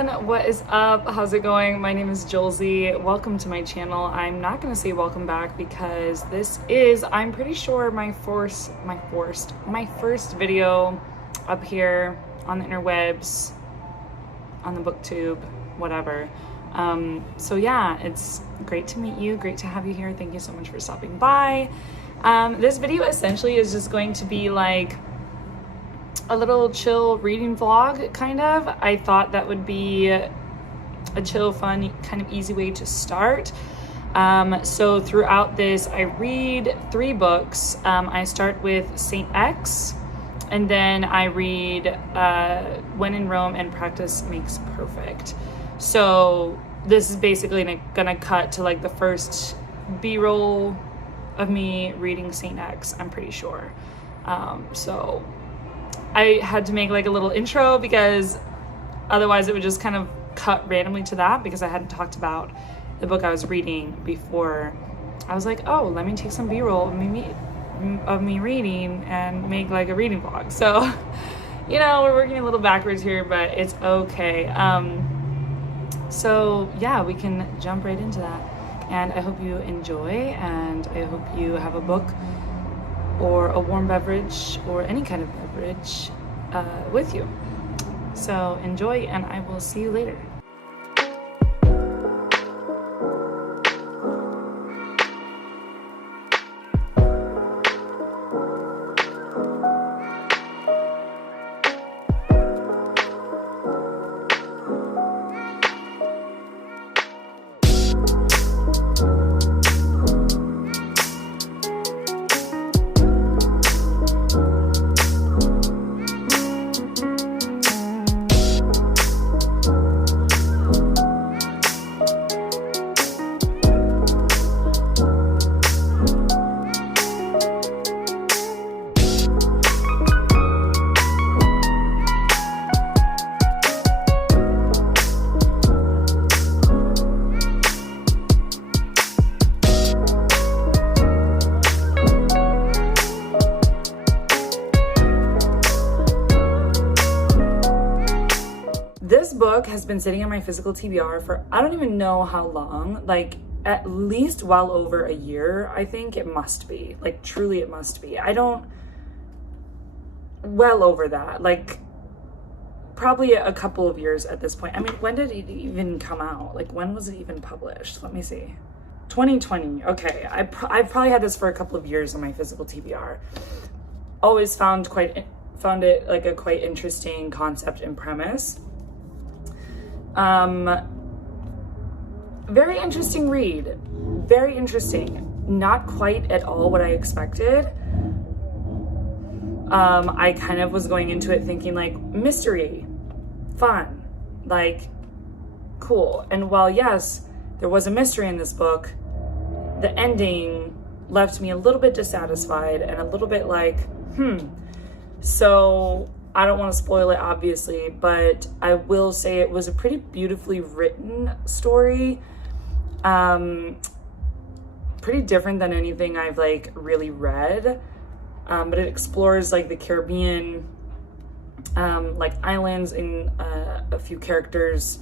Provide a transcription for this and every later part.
everyone, what is up? How's it going? My name is Jolzy. Welcome to my channel. I'm not gonna say welcome back because this is, I'm pretty sure, my first video up here on the interwebs, on the booktube, whatever. So yeah, it's great to meet you, great to have you here. Thank you so much for stopping by. This video essentially is just going to be like a little chill reading vlog, kind of. I thought that would be a chill, fun, kind of easy way to start. So throughout this, I read 3 books. I start with Saint X, and then I read When in Rome and Practice Makes Perfect. So this is basically gonna cut to like the first B-roll of me reading Saint X, I'm pretty sure. So I had to make like a little intro because otherwise it would just kind of cut randomly to that, because I hadn't talked about the book I was reading before. I was like, oh, let me take some B-roll of me reading and make like a reading vlog. So, you know, we're working a little backwards here, but it's okay. So yeah, we can jump right into that. And I hope you enjoy, and I hope you have a book or a warm beverage or any kind of beverage with you. So enjoy, and I will see you later. This book has been sitting on my physical TBR for I don't even know how long, like at least well over a year. I think it must be, like truly it must be. Well over that, like probably a couple of years at this point. I mean, when did it even come out? Like when was it even published? Let me see. 2020. Okay, I've probably had this for a couple of years on my physical TBR. Always found it like a quite interesting concept and premise. Very interesting read. Very interesting. Not quite at all what I expected. I kind of was going into it thinking like mystery, fun, like cool. And while yes, there was a mystery in this book, the ending left me a little bit dissatisfied and a little bit like, So I don't want to spoil it, obviously, but I will say it was a pretty beautifully written story. Pretty different than anything I've like really read. But it explores like the Caribbean, like islands, and a few characters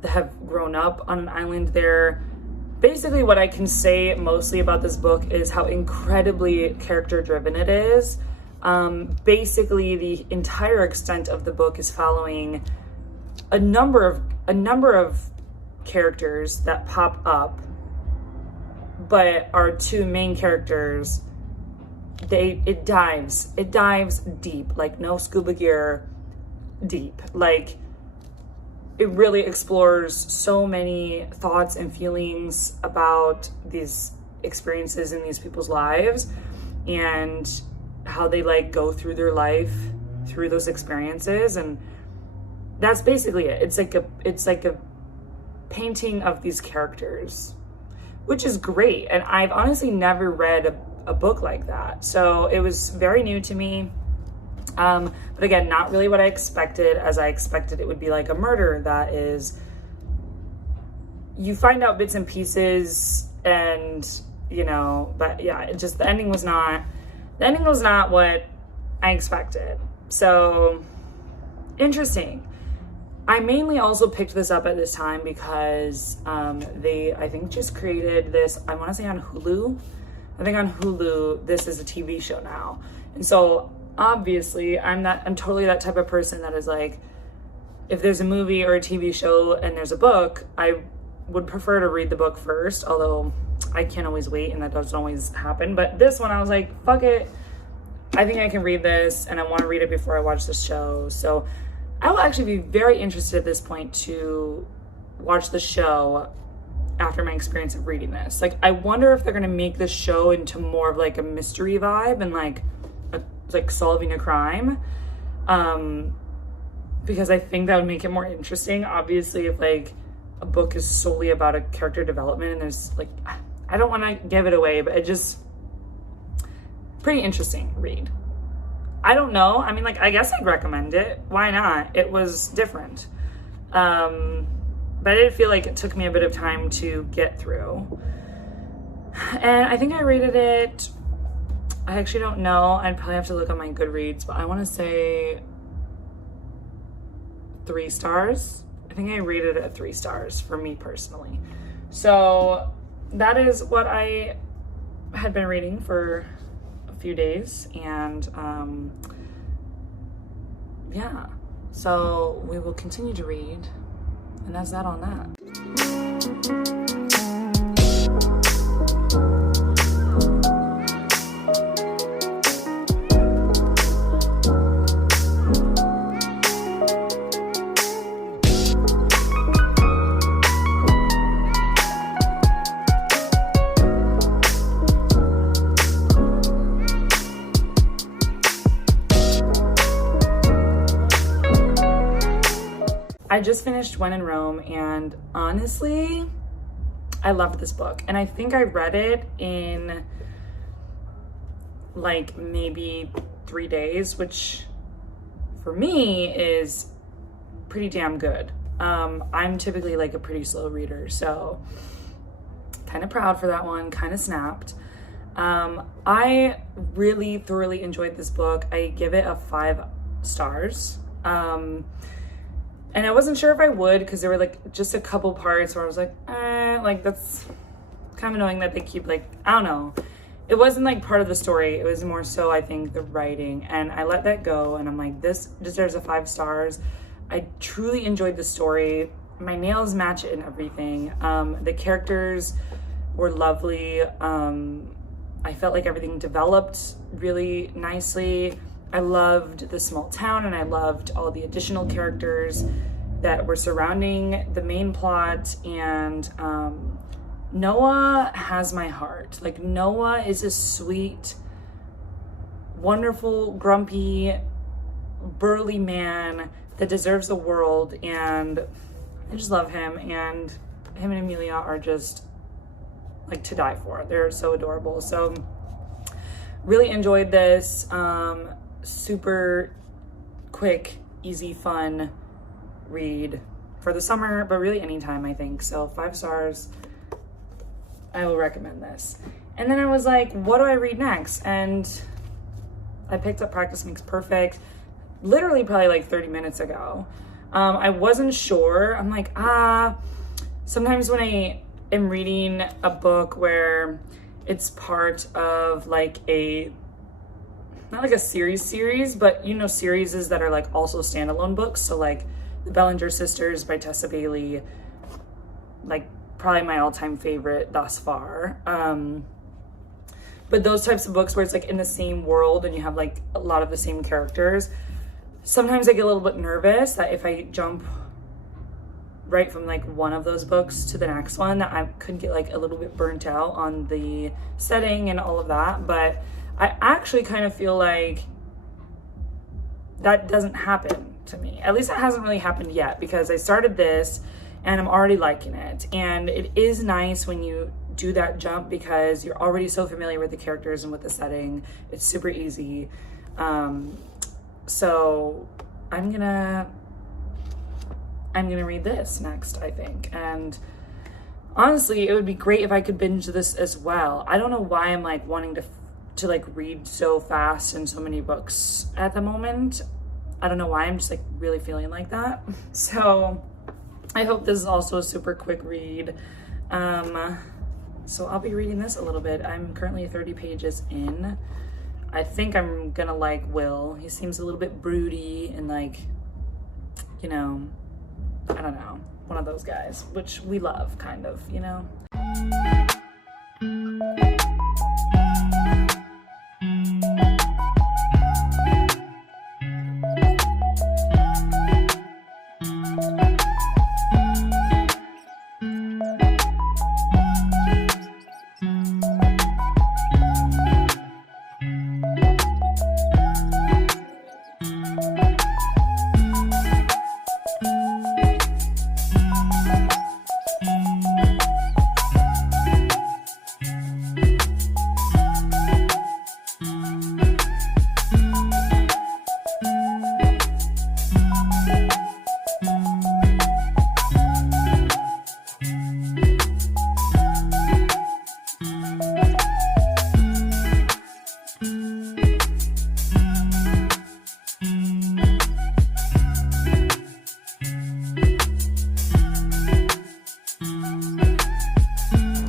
that have grown up on an island there. Basically what I can say mostly about this book is how incredibly character driven it is. Basically the entire extent of the book is following a number of characters that pop up, but our 2 main characters, it dives deep, like no scuba gear deep. Like it really explores so many thoughts and feelings about these experiences in these people's lives and how they like go through their life through those experiences. And that's basically it. It's like a painting of these characters, which is great. And I've honestly never read a book like that, so it was very new to me. But again, not really what I expected, as I expected it would be like a murder that is, you find out bits and pieces, and you know, but yeah, it just, the ending was not what I expected. So interesting. I mainly also picked this up at this time because they, I think, just created this, I want to say on Hulu. I think on Hulu, this is a TV show now. And so obviously I'm totally that type of person that is like, if there's a movie or a TV show and there's a book, I would prefer to read the book first, although I can't always wait and that doesn't always happen. But this one I was like, fuck it. I think I can read this and I want to read it before I watch the show. So I will actually be very interested at this point to watch the show after my experience of reading this. Like, I wonder if they're going to make this show into more of like a mystery vibe and like solving a crime. Because I think that would make it more interesting. Obviously, if like a book is solely about a character development and there's like, I don't want to give it away, but it just pretty interesting read. I don't know. I mean, like, I guess I'd recommend it. Why not? It was different. But I did feel like it took me a bit of time to get through. And I think I rated it, I actually don't know. I'd probably have to look on my Goodreads, but I want to say 3 stars. I think I rated it at 3 stars for me personally. So that is what I had been reading for a few days, and yeah, so we will continue to read, and that's that on that. I just finished When in Rome, and honestly, I loved this book. And I think I read it in like maybe 3 days, which for me is pretty damn good. I'm typically like a pretty slow reader, so kind of proud for that one, kind of snapped. I really thoroughly enjoyed this book. I give it a 5 stars. And I wasn't sure if I would, because there were like just a couple parts where I was like that's kind of annoying that they keep like, I don't know. It wasn't like part of the story. It was more so, I think, the writing, and I let that go. And I'm like, this deserves a 5 stars. I truly enjoyed the story. My nails match it and everything. The characters were lovely. I felt like everything developed really nicely. I loved the small town, and I loved all the additional characters that were surrounding the main plot. And Noah has my heart. Like, Noah is a sweet, wonderful, grumpy, burly man that deserves the world, and I just love him. And him and Amelia are just like to die for. They're so adorable. So really enjoyed this. Super quick, easy, fun read for the summer, but really anytime, I think. So 5 stars. I will recommend this. And then I was like, what do I read next? And I picked up Practice Makes Perfect literally probably like 30 minutes ago. I wasn't sure. I'm like, sometimes when I am reading a book where it's part of like not like a series, but you know, series that are like also standalone books. So like The Bellinger Sisters by Tessa Bailey, like probably my all-time favorite thus far. But those types of books where it's like in the same world and you have like a lot of the same characters, sometimes I get a little bit nervous that if I jump right from like one of those books to the next one, that I could get like a little bit burnt out on the setting and all of that. But I actually kind of feel like that doesn't happen to me. At least it hasn't really happened yet, because I started this and I'm already liking it. And it is nice when you do that jump, because you're already so familiar with the characters and with the setting. It's super easy. So I'm gonna read this next, I think. And honestly, it would be great if I could binge this as well. I don't know why I'm like wanting to like read so fast and so many books at the moment. I don't know why, I'm just like really feeling like that. So I hope this is also a super quick read. So I'll be reading this a little bit. I'm currently 30 pages in. I think I'm gonna like Will. He seems a little bit broody and like, you know, I don't know, one of those guys, which we love kind of, you know?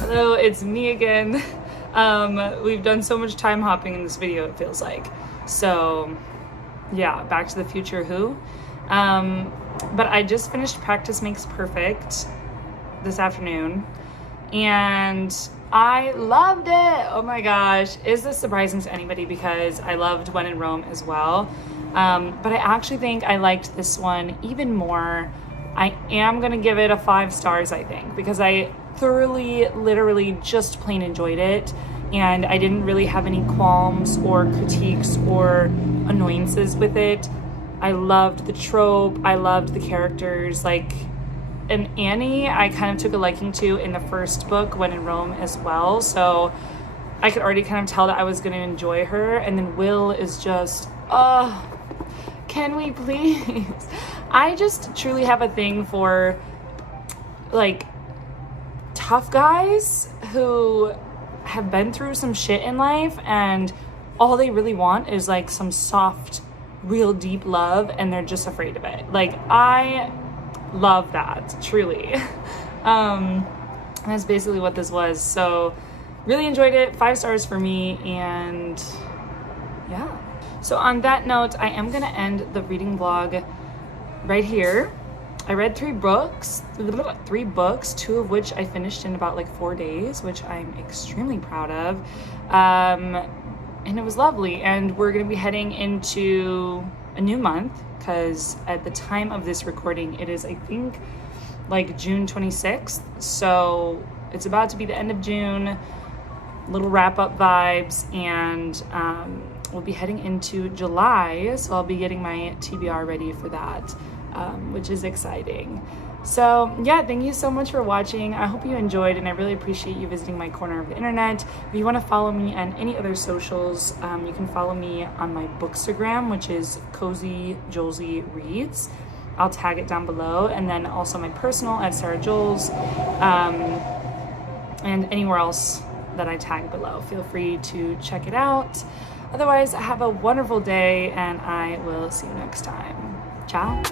Hello, it's me again. We've done so much time hopping in this video, it feels like. So yeah, Back to the Future Who. But I just finished Practice Makes Perfect this afternoon and I loved it. Oh my gosh. Is this surprising to anybody? Because I loved When in Rome as well. But I actually think I liked this one even more. I am gonna give it a 5 stars, I think, because I thoroughly, literally just plain enjoyed it. And I didn't really have any qualms or critiques or annoyances with it. I loved the trope. I loved the characters. Like, and Annie, I kind of took a liking to in the first book, When in Rome, as well. So I could already kind of tell that I was going to enjoy her. And then Will is just, can we please? I just truly have a thing for, like, tough guys who have been through some shit in life and all they really want is like some soft, real deep love and they're just afraid of it. Like, I love that, truly. That's basically what this was. So really enjoyed it. 5 stars for me. And yeah. So on that note, I am gonna end the reading vlog right here. I read 3 books, 2 of which I finished in about like 4 days, which I'm extremely proud of. And it was lovely. And we're gonna be heading into a new month because at the time of this recording, it is, I think, like June 26th. So it's about to be the end of June, little wrap up vibes, and we'll be heading into July. So I'll be getting my TBR ready for that. Which is exciting. So yeah, thank you so much for watching. I hope you enjoyed and I really appreciate you visiting my corner of the internet. If you want to follow me on any other socials, you can follow me on my bookstagram, which is Cozy Jolsey Reads. I'll tag it down below, and then also my personal at Sarah Joels, and anywhere else that I tag below. Feel free to check it out. Otherwise, have a wonderful day and I will see you next time. Ciao.